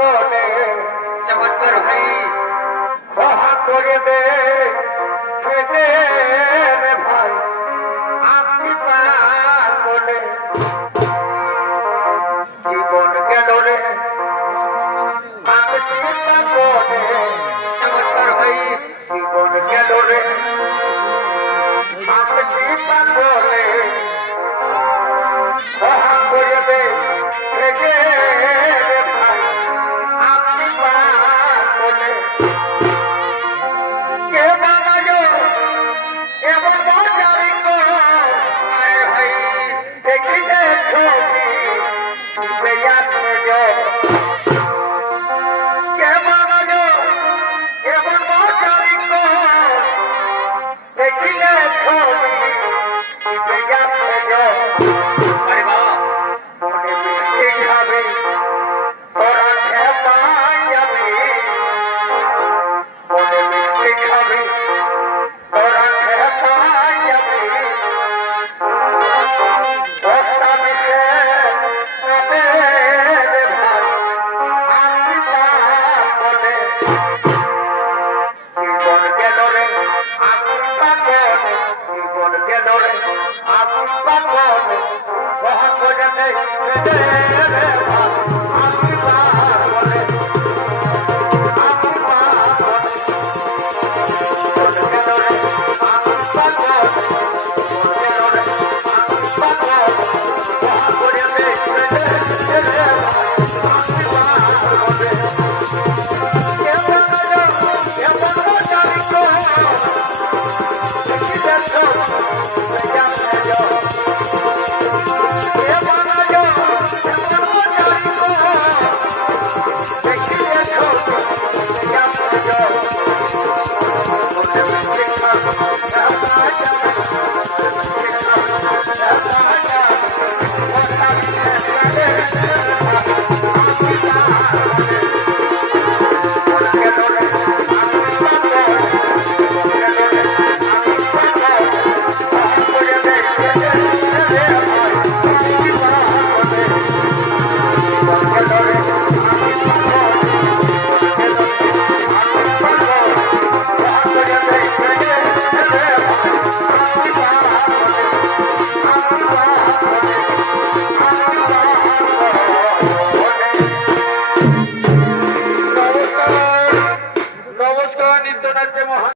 পাগলে চমৎকার ভাই ক্ষমা করে দে কেটে রে ভাই আমি পাগলে জীবন গেল রে আমি পাগলে চমৎকার ভাই জীবন গেল রে আমি পাগলে ক্ষমা করে দে কেটে রে ভাই আমি পাগলে কে বানালো এমন বাজারি করো আরে ভাই দেখিলে ছবি বেয়াতে যাও কে বানালো এমন বাজারি করো দেখিলে ছবি বেয়াতে যাও আরে বাবা মনে মিষ্টি খাবে তোরা খেপাই যাবে মনে মিষ্টি খাবে তোরা খেপাই যাবে বস্তা মিশে যাবে রে ভাই আমি পাগলে জীবন গেল রে আমি পাগলে জীবন গেল রে আমি পাগলে বহন করে দে রে ভাই আমি পাগলে আমি পাগলে জীবন গেল রে আমি পাগলে জীবন গেল রে আমি পাগলে বহন করে দে রে ভাই আমি পাগলে কে বানালো এমন বাজারি করো দেখিলে ছবি বেয়াতে যাও কে বানালো এমন বাজারি করো দেখিলে ছবি বেয়াতে যাও মনে মিষ্টি খাবে খেপাই যাবে মনে মিষ্টি খাবে খেপাই যাবে বস্তা মিশে যাবে রে ভাই আমি পাগলে জীবন গেল রে আমি পাগলে জীবন গেল রে আমি পাগলে বহন করে দে রে ভাই আমি পাগলে জীবন গেল রে আমি পাগলে জীবন গেল রে আমি পাগলে বহন করে দে রে ভাই আমি পাগলে আমি পাগলে আমি পাগলে নমস্কার নমস্কার নিত্যনাথ মহান